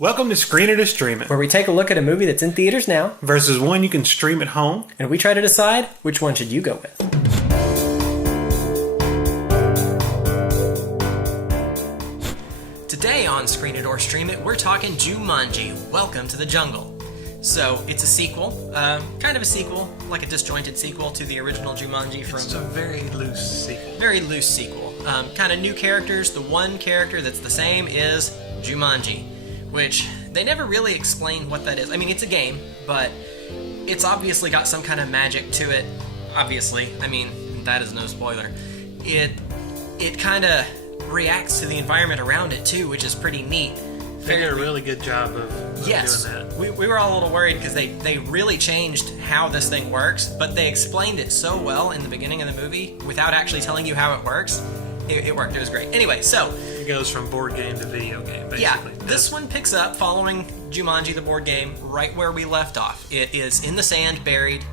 Welcome to Screen It or Stream It, where we take a look at a movie that's in theaters now versus one you can stream at home, and we try to decide which one should you go with. Today on Screen It or Stream It, we're talking Jumanji, Welcome to the Jungle. So, it's a sequel, kind of a sequel, like a disjointed sequel to the original Jumanji from... It's a very loose sequel. Very loose sequel. Kind of new characters. The one character that's the same is Jumanji, which they never really explain what that is. I mean, it's a game, but it's obviously got some kind of magic to it. Obviously. I mean, that is no spoiler. It kind of reacts to the environment around it, too, which is pretty neat. They did a really good job of doing that. We were all a little worried because they really changed how this thing works, but they explained it so well in the beginning of the movie without actually telling you how it works. It worked. It was great. Anyway, so... It goes from board game to video game, basically. Yeah, this one picks up following Jumanji, the board game, right where we left off. It is in the sand, buried.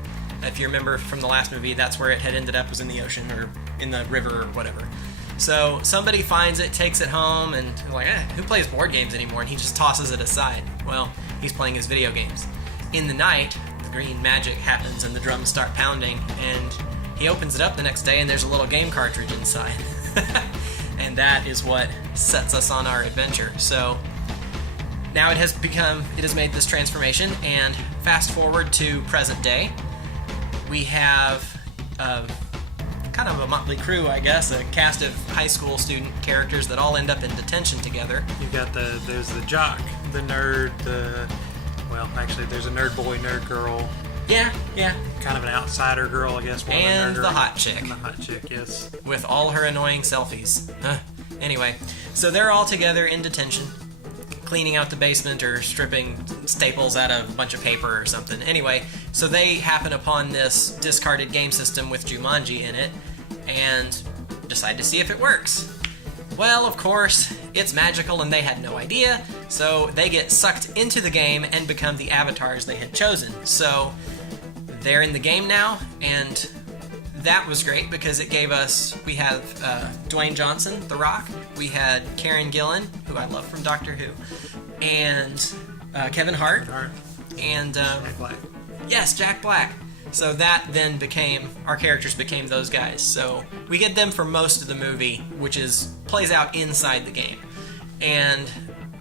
If you remember from the last movie, that's where it had ended up, was in the ocean or in the river or whatever. So somebody finds it, takes it home, and they're like, who plays board games anymore? And he just tosses it aside. Well, he's playing his video games. In the night, the green magic happens and the drums start pounding, and he opens it up the next day and there's a little game cartridge inside. And that is what sets us on our adventure. So now it has made this transformation, and fast forward to present day, we have kind of a motley crew, I guess, a cast of high school student characters that all end up in detention together. You've got there's the jock, the nerd, actually there's a nerd boy, nerd girl. Yeah. Kind of an outsider girl, I guess. And the hot chick. And the hot chick, yes. With all her annoying selfies. Anyway, so they're all together in detention, cleaning out the basement or stripping staples out of a bunch of paper or something. Anyway, so they happen upon this discarded game system with Jumanji in it and decide to see if it works. Well, of course, it's magical and they had no idea, so they get sucked into the game and become the avatars they had chosen. So they're in the game now, and that was great because it gave us, we have Dwayne Johnson, The Rock, we had Karen Gillan, who I love from Doctor Who, and Kevin Hart, and Jack Black. Yes, Jack Black. So that then our characters became those guys. So we get them for most of the movie, which plays out inside the game. And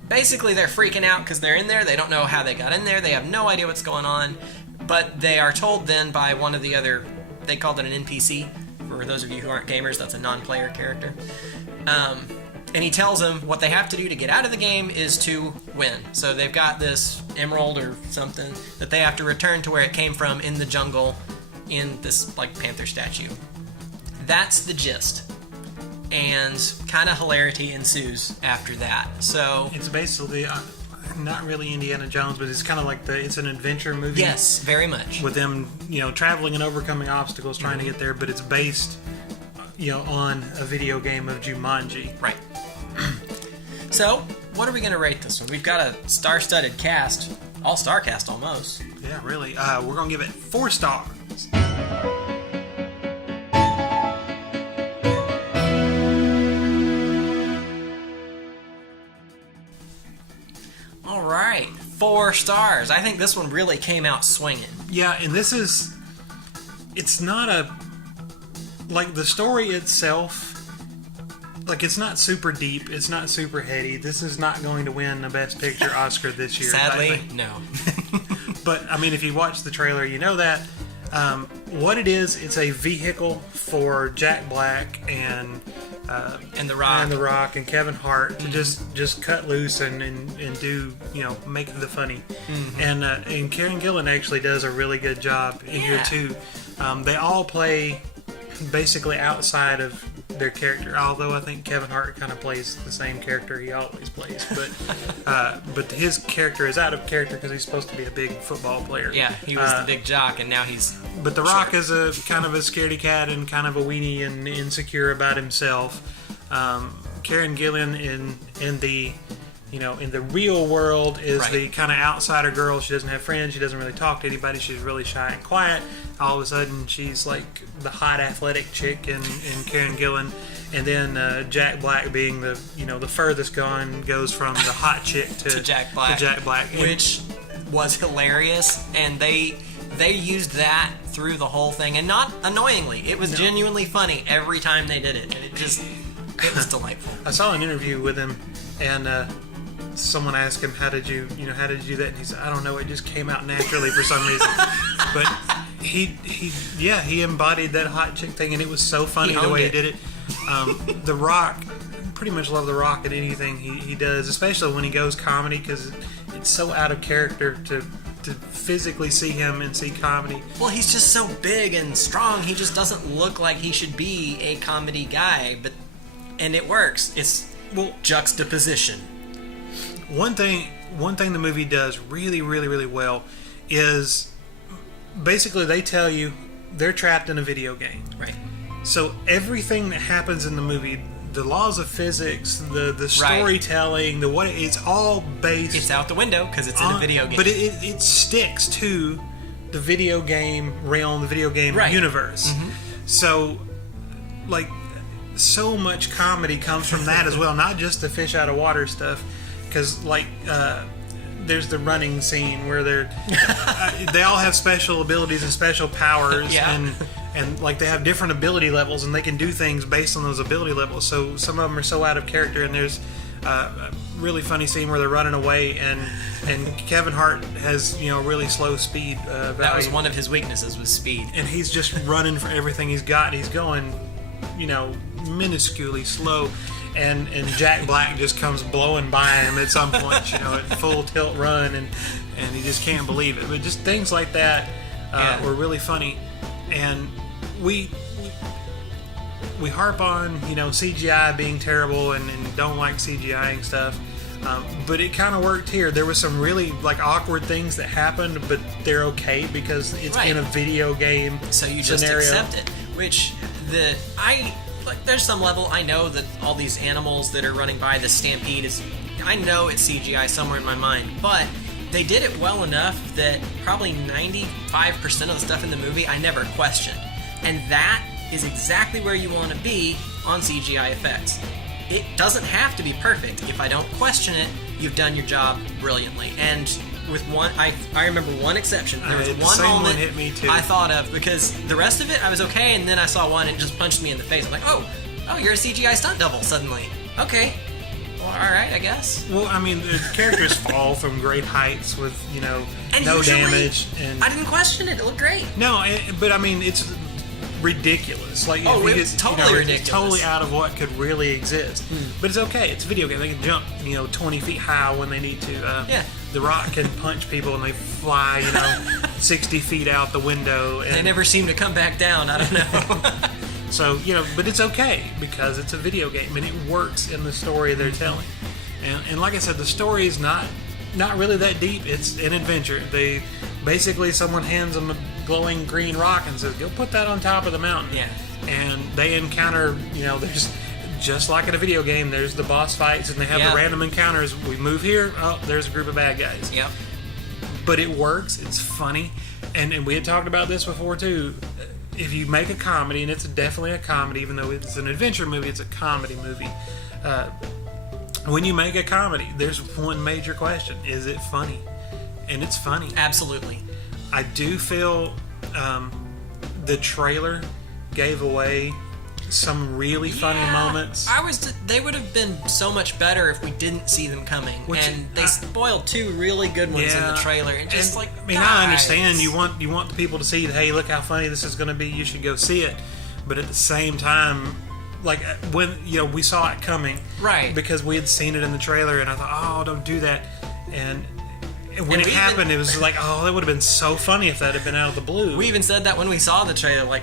basically they're freaking out because they're in there, they don't know how they got in there, they have no idea what's going on, but they are told then by one of the other, they called it an NPC, for those of you who aren't gamers, that's a non-player character. And he tells them what they have to do to get out of the game is to win. So they've got this emerald or something that they have to return to where it came from in the jungle in this panther statue. That's the gist. And kind of hilarity ensues after that. So it's basically not really Indiana Jones, but it's kind of like it's an adventure movie. Yes, very much. With them, traveling and overcoming obstacles, trying to get there, but it's based, on a video game of Jumanji. Right. So, what are we going to rate this one? We've got a star-studded cast, all-star cast almost. Yeah, really. We're going to give it 4 stars. All right, 4 stars. I think this one really came out swinging. Yeah, and it's not the story itself, it's not super deep, it's not super heady. This is not going to win the Best Picture Oscar this year. Sadly, no. But, if you watch the trailer, you know that. What it is, it's a vehicle for Jack Black and The Rock and Kevin Hart to just cut loose and do, make the funny. Mm-hmm. And Karen Gillan actually does a really good job in here too. They all play basically outside of their character, although I think Kevin Hart kind of plays the same character he always plays, but his character is out of character because he's supposed to be a big football player. Yeah, he was the big jock, and now he's... But The Rock is a kind of a scaredy cat and kind of a weenie and insecure about himself. Karen Gillan in the real world is the kind of outsider girl. She doesn't have friends. She doesn't really talk to anybody. She's really shy and quiet. All of a sudden, she's like the hot athletic chick in Karen Gillan. And then Jack Black being the furthest gone goes from the hot chick to Jack Black, which was hilarious, and they used that through the whole thing, and not annoyingly. It was genuinely funny every time they did it, and it was delightful. I saw an interview with him, and someone asked him, how did you do that? And he said, I don't know, it just came out naturally for some reason. But he embodied that hot chick thing, and it was so funny the way he did it. The Rock, pretty much love The Rock at anything he does, especially when he goes comedy, because it's so out of character to physically see him and see comedy. Well, he's just so big and strong. He just doesn't look like he should be a comedy guy, and it works. It's juxtaposition. One thing the movie does really, really, really well is basically they tell you they're trapped in a video game. Right. So everything that happens in the movie, the laws of physics, the storytelling, it's all based... It's out the window because it's in a video game. But it sticks to the video game realm, the video game universe. Mm-hmm. So, so much comedy comes from that as well, not just the fish out of water stuff. Because, there's the running scene where they all have special abilities and special powers, and they have different ability levels, and they can do things based on those ability levels. So some of them are so out of character, and there's a really funny scene where they're running away, and Kevin Hart has really slow speed value. That was one of his weaknesses, was speed, and he's just running for everything he's got. He's going minusculely slow. And Jack Black just comes blowing by him at some point, at full tilt run, and he just can't believe it. But just things like that were really funny. And we harp on, CGI being terrible and don't like CGI-ing stuff. But it kind of worked here. There was some really awkward things that happened, but they're okay because it's in a video game so you just scenario. Accept it. Which there's some level, I know that all these animals that are running by, the stampede I know it's CGI somewhere in my mind, but they did it well enough that probably 95% of the stuff in the movie I never questioned. And that is exactly where you want to be on CGI effects. It doesn't have to be perfect. If I don't question it, you've done your job brilliantly. And with one, I remember one exception. There was one moment hit me too. I thought of, because the rest of it I was okay, and then I saw one and it just punched me in the face. I'm like, oh, you're a CGI stunt double suddenly. Okay, well, all right, I guess. Well, I mean, the characters fall from great heights with and no usually, damage, and I didn't question it. It looked great. No, but I mean, it's ridiculous. It's totally ridiculous. It's totally out of what could really exist. But it's okay. It's a video game. They can jump, 20 feet high when they need to. The Rock can punch people and they fly, 60 feet out the window. And they never seem to come back down. I don't know. So, but it's okay because it's a video game and it works in the story they're telling. And like I said, the story is not really that deep. It's an adventure. Someone hands them a glowing green rock and says, go put that on top of the mountain. Yeah. And they encounter, there's just like in a video game, there's the boss fights and they have the random encounters. We move here, there's a group of bad guys. Yep. But it works, it's funny, and we had talked about this before too. If you make a comedy, and it's definitely a comedy, even though it's an adventure movie, it's a comedy movie. When you make a comedy, there's one major question: is it funny? And it's funny. Absolutely. I do feel the trailer gave away some really funny moments. They would have been so much better if we didn't see them coming. They spoiled two really good ones in the trailer. And just I understand you want the people to see, hey, look how funny this is going to be. You should go see it. But at the same time, when we saw it coming, right? Because we had seen it in the trailer, and I thought, oh, don't do that. And when it happened, it was like, oh, that would have been so funny if that had been out of the blue. We even said that when we saw the trailer,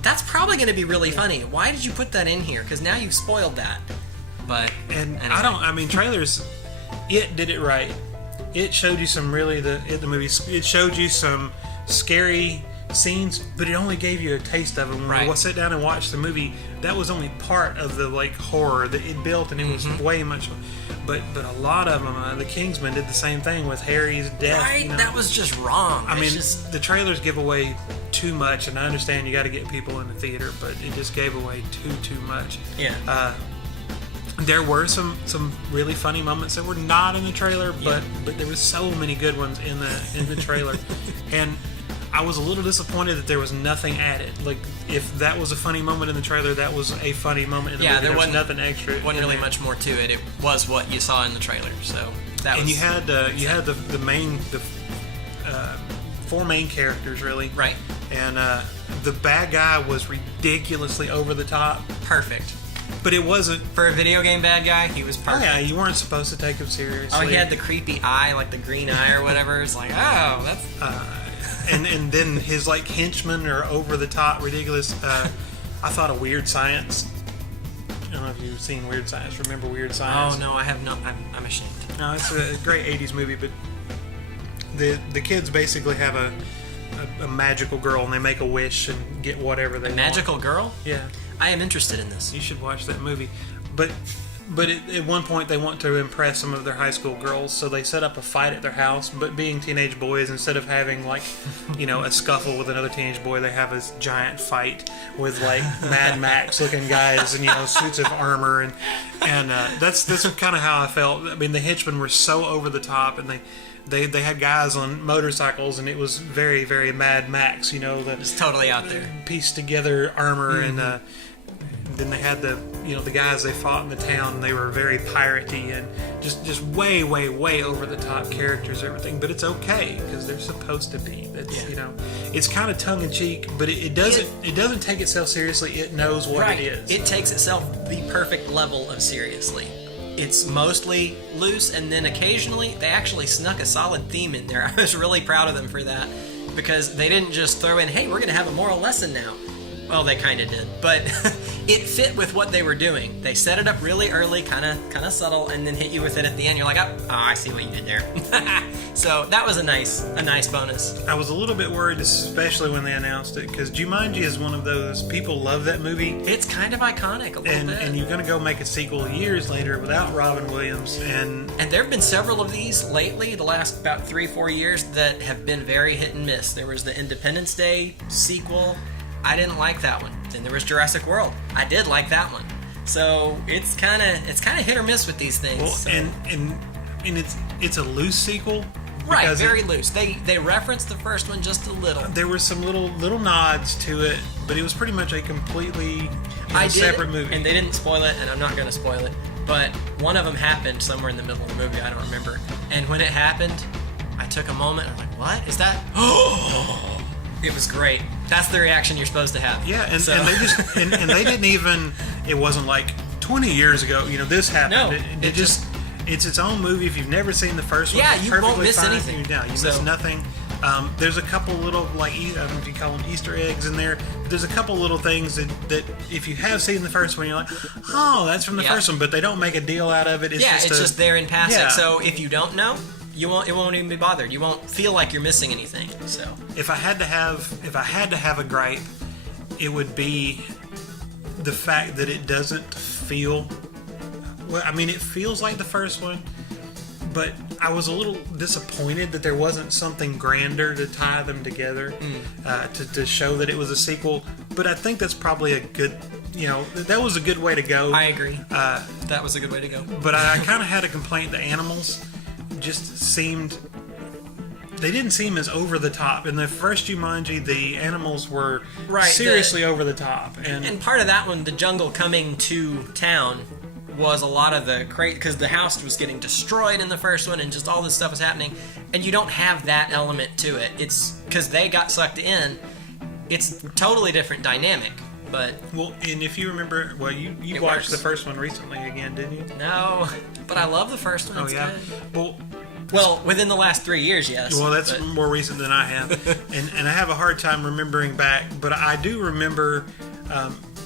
that's probably going to be really funny. Why did you put that in here? Because now you've spoiled that. But anyway. Trailers, it did it right. It showed you some really the movie. It showed you some scary scenes, but it only gave you a taste of it. When we sit down and watch the movie, that was only part of the horror that it built, and it was way much. But a lot of them, the Kingsman did the same thing with Harry's death. Right, that was just wrong. I mean, the trailers give away too much, and I understand you got to get people in the theater, but it just gave away too much. Yeah. There were some really funny moments that were not in the trailer, but there was so many good ones in the trailer, and I was a little disappointed that there was nothing added. Like, if that was a funny moment in the trailer, that was a funny moment in the movie. There was nothing extra. Wasn't really much more to it. It was what you saw in the trailer. So that. And you had the four main characters, really. Right. And the bad guy was ridiculously over the top. Perfect. But it wasn't... For a video game bad guy, he was perfect. Oh, yeah, you weren't supposed to take him seriously. Oh, he had the creepy eye, like the green eye or whatever. It's like, oh, that's... And then his henchmen are over the top, ridiculous. I thought of Weird Science. I don't know if you've seen Weird Science. Remember Weird Science? Oh no, I have not. I'm ashamed. No, it's a great '80s movie, but the kids basically have a magical girl, and they make a wish and get whatever they want. Magical girl? Yeah. I am interested in this. You should watch that movie, but at one point they want to impress some of their high school girls, so they set up a fight at their house. But being teenage boys, instead of having a scuffle with another teenage boy, they have this giant fight with Mad Max looking guys and suits of armor, and that's kind of how I felt. I mean, the henchmen were so over the top, and they had guys on motorcycles, and it was very, very Mad Max. It's totally out there, pieced together armor, and then they had the guys they fought in the town. They were very piratey and just way, way, way over the top characters, everything. But it's okay because they're supposed to be. It's kind of tongue in cheek, but it doesn't take itself seriously. It knows what it is. It takes itself the perfect level of seriously. It's mostly loose, and then occasionally they actually snuck a solid theme in there. I was really proud of them for that, because they didn't just throw in, hey, we're going to have a moral lesson now. Well, they kind of did, but it fit with what they were doing. They set it up really early, kind of subtle, and then hit you with it at the end. You're like, oh, I see what you did there. So that was a nice bonus. I was a little bit worried, especially when they announced it, because Jumanji is one of those, people love that movie. It's kind of iconic a little bit. And you're going to go make a sequel years later without Robin Williams. And there have been several of these lately, the last about 3-4 years, that have been very hit and miss. There was the Independence Day sequel. I didn't like that one. Then there was Jurassic World. I did like that one. So it's kind of hit or miss with these things. Well, so. and it's a loose sequel. Right, very loose. They referenced the first one just a little. There were some little nods to it, but it was pretty much a completely separate movie. And they didn't spoil it, and I'm not going to spoil it. But one of them happened somewhere in the middle of the movie. I don't remember. And when it happened, I took a moment. I'm like, "What is that?" It was great. That's the reaction you're supposed to have. Yeah, and they just and they didn't even. It wasn't like 20 years ago. This happened. No, it's its own movie. If you've never seen the first one, yeah, you won't miss anything. You miss nothing. There's a couple little I don't know if you call them Easter eggs in there. But there's a couple little things that if you have seen the first one, you're like, oh, that's from the first one. But they don't make a deal out of it. It's just there in passing. Yeah. So if you don't know, it won't even be bothered. You won't feel like you're missing anything. So if I had to have a gripe, it would be the fact that it doesn't feel. Well, I mean, it feels like the first one, but I was a little disappointed that there wasn't something grander to tie them together, to show that it was a sequel. But I think that's probably a good, that was a good way to go. I agree. That was a good way to go. But I kind of had a complaint. The animals just seemed. They didn't seem as over the top. In the first Jumanji, the animals were seriously over the top. And part of that one, the jungle coming to town, was a lot of the because the house was getting destroyed in the first one, and just all this stuff was happening, and you don't have that element to it. It's because they got sucked in. It's a totally different dynamic. But and if you remember, you watched the first one recently again, didn't you? No, but I love the first one. Oh, yeah. Good. Well, within the last 3 years, yes. Well, that's more recent than I have, and I have a hard time remembering back, but I do remember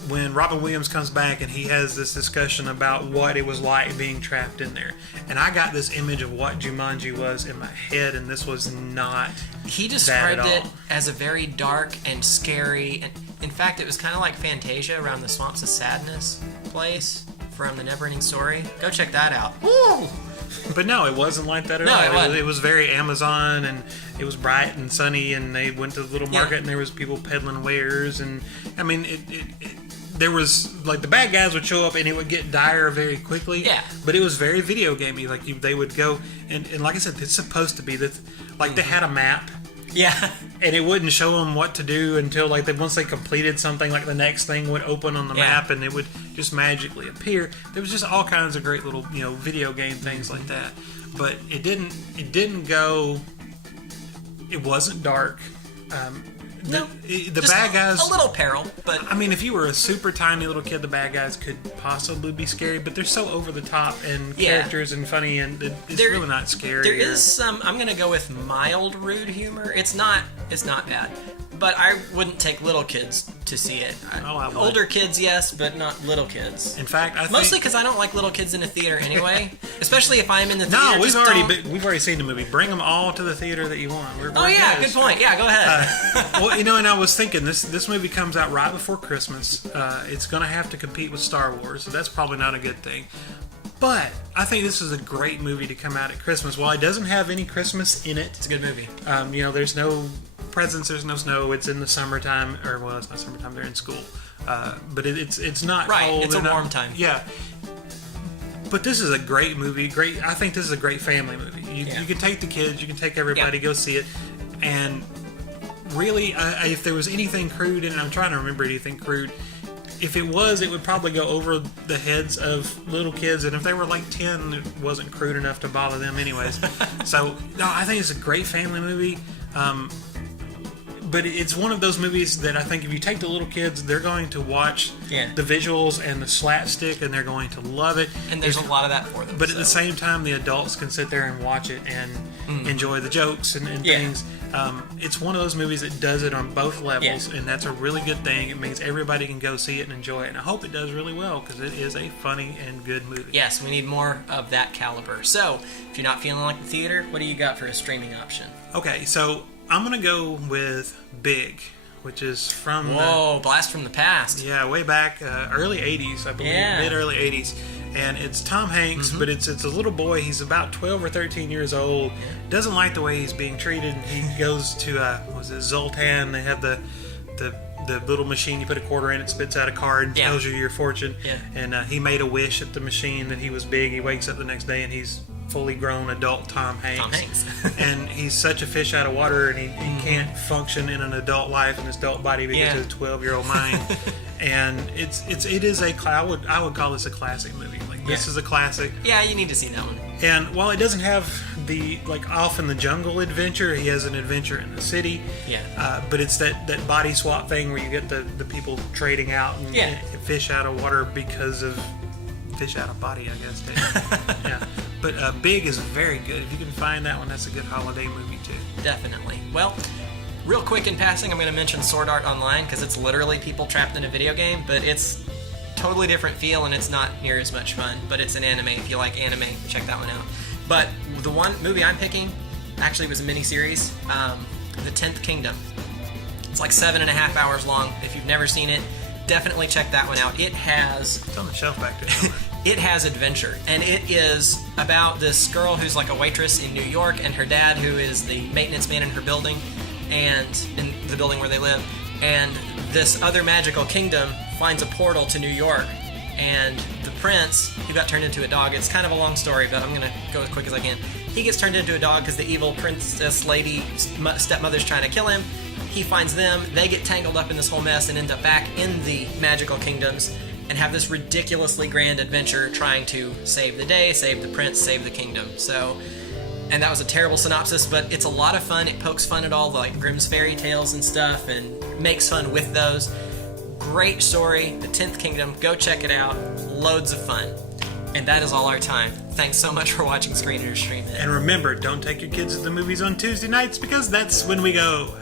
when Robin Williams comes back and he has this discussion about what it was like being trapped in there. And I got this image of what Jumanji was in my head, and this was not He described that at it all. as a very dark and scary, and in fact, it was kind of like Fantasia around the Swamps of Sadness place from the Neverending Story. Go check that out. Woo! But no, it wasn't like that at No, all. it wasn't. It was very Amazon, and it was bright and sunny, and they went to the little market, Yeah. and there was people peddling wares, and I mean, there was, like, the bad guys would show up, and it would get dire very quickly. Yeah. But it was very video gamey. Like, they would go, and like I said, it's supposed to be that, like, they had a map, Yeah. and it wouldn't show them what to do until, like, once they completed something, like, the next thing would open on the Yeah. map, and it would just magically appear. There was just all kinds of great little, video game things like that. But it didn't go. It wasn't dark. No. The Just bad guys. A little peril, but I mean, if you were a super tiny little kid, the bad guys could possibly be scary, but they're so over the top and Yeah. characters and funny, and it's There- really not scary. there is some. I'm gonna go with mild rude humor. It's not bad, but I wouldn't take little kids to see it. I would. Older kids, yes, but not little kids. In fact, I think Mostly because I don't like little kids in the theater anyway. Especially if I'm in the theater. no, we've just already don't- we've already seen the movie. Bring them all to the theater that you want. Oh yeah, good point. Yeah, go ahead. Well, and I was thinking this movie comes out right before Christmas. It's going to have to compete with Star Wars, so that's probably not a good thing. But I think this is a great movie to come out at Christmas. While it doesn't have any Christmas in it, It's a good movie. there's no presents, there's no snow. It's in the summertime, or well, it's not summertime. They're in school, but it's not Right, cold. it's a they're not- warm time. Yeah. But this is a great movie. I think this is a great family movie. You can take the kids, you can take everybody, go see it, and really, if there was anything crude in it, I'm trying to remember anything crude. If it was, it would probably go over the heads of little kids, and if they were like 10, it wasn't crude enough to bother them anyways. So, no, I think it's a great family movie. But it's one of those movies that I think if you take the little kids, they're going to watch Yeah. the visuals and the slapstick, and they're going to love it. And there's a lot of that for them. But at the same time, the adults can sit there and watch it and enjoy the jokes and Yeah. things. It's one of those movies that does it on both levels, Yeah. and that's a really good thing. It means everybody can go see it and enjoy it, and I hope it does really well because it is a funny and good movie. Yes, we need more of that caliber. So, if you're not feeling like the theater, what do you got for a streaming option? Okay, so I'm going to go with Big, which is from Whoa, blast from the past. way back, early 80s, I believe, Yeah. mid-early 80s. And it's Tom Hanks, but it's a little boy. He's about 12 or 13 years old. Doesn't like the way he's being treated. He goes to, was it Zoltan? They have the little machine you put a quarter in, it spits out a card and Yeah. tells you your fortune. Yeah. And he made a wish at the machine that he was big. He wakes up the next day and he's fully grown adult Tom Hanks. Tom Hanks. And he's such a fish out of water, and he can't function in an adult life in this adult body because Yeah. of his 12-year-old mind. And it is I would call this a classic movie. Like, this Yeah. is a classic. Yeah, you need to see that one. And while it doesn't have the off in the jungle adventure, he has an adventure in the city. Yeah. But it's that body swap thing where you get the people trading out and Yeah. fish out of water because of fish out of body, I guess. Yeah. But Big is very good. If you can find that one, that's a good holiday movie too. Definitely. Well, real quick in passing, I'm going to mention Sword Art Online because it's literally people trapped in a video game, but it's totally different feel and it's not near as much fun. But it's an anime. If you like anime, check that one out. But the one movie I'm picking actually was a miniseries, The 10th Kingdom. It's like 7.5 hours long. If you've never seen it, definitely check that one out. It has It's on the shelf back there. it has adventure, and it is about this girl who's like a waitress in New York, and her dad, who is the maintenance man in her building, and in the building where they live, and this other magical kingdom finds a portal to New York, and the prince, who got turned into a dog, it's kind of a long story, but I'm gonna go as quick as I can. He gets turned into a dog because the evil princess lady stepmother's trying to kill him. He finds them, they get tangled up in this whole mess and end up back in the magical kingdoms and have this ridiculously grand adventure trying to save the day, save the prince, save the kingdom. So, and that was a terrible synopsis, but it's a lot of fun. It pokes fun at all the Grimm's fairy tales and stuff and makes fun with those. Great story, The 10th Kingdom. Go check it out. Loads of fun. And that is all our time. Thanks so much for watching Screen Eaters Stream It. And remember, don't take your kids to the movies on Tuesday nights because that's when we go.